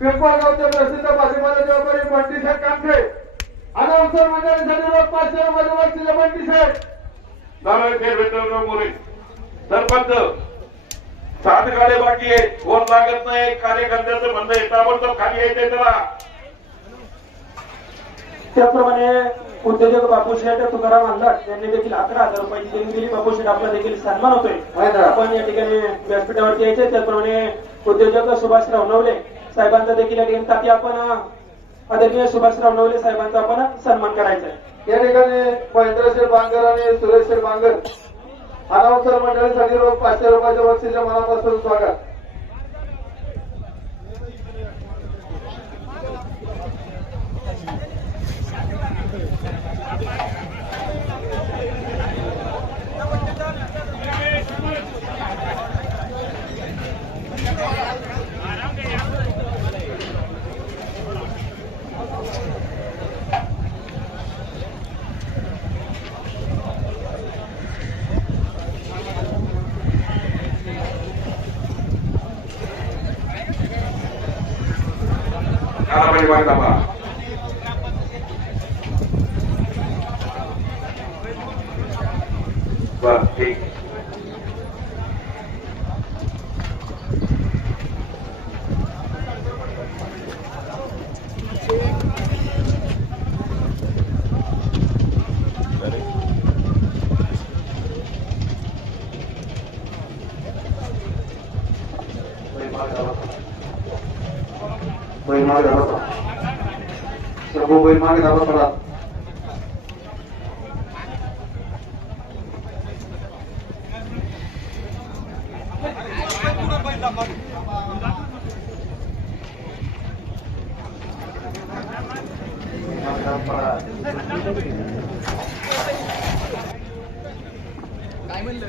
पिंपळगावचे प्रसिद्ध भाजीपाला व्यापारी बंटी साहेब कामठे अनाउन्सर मंडळीसाठी रोख 500 रुपये बक्षीस बंटी साहेब नारायण खेळ भेटवलं मोरे सरपंच 7 गाड्या बाकी आहे कोण लागत नाही कार्यकर्त्याचं म्हणणं आहे ताबडतोब खाली यायचंय त्याला त्याप्रमाणे उद्योजक बापूशेठ तुकाराम अंधाट यांनी देखील 11,000 रुपयाची देणगी दिली. बापूशेठ आपला देखील सन्मान होतोय. आपण या ठिकाणी व्यासपीठावरती यायचे. त्याचप्रमाणे उद्योजक सुभाषराव नवले साहेबांचा देखील या ठिकाणी ताती आपण आदरणीय सुभाषराव नवले साहेबांचा आपण सन्मान करायचा आहे. या ठिकाणी महेंद्रशेठ बांगर आणि सुरेशशेठ बांगर अनाउन्सर मंडळीसाठी रोख 500 रुपयाच्या बक्षीच्या मनापासून स्वागत. बस ठीक बैल मागे धावा सर्व बैल मागे धावा करा. काय म्हणलं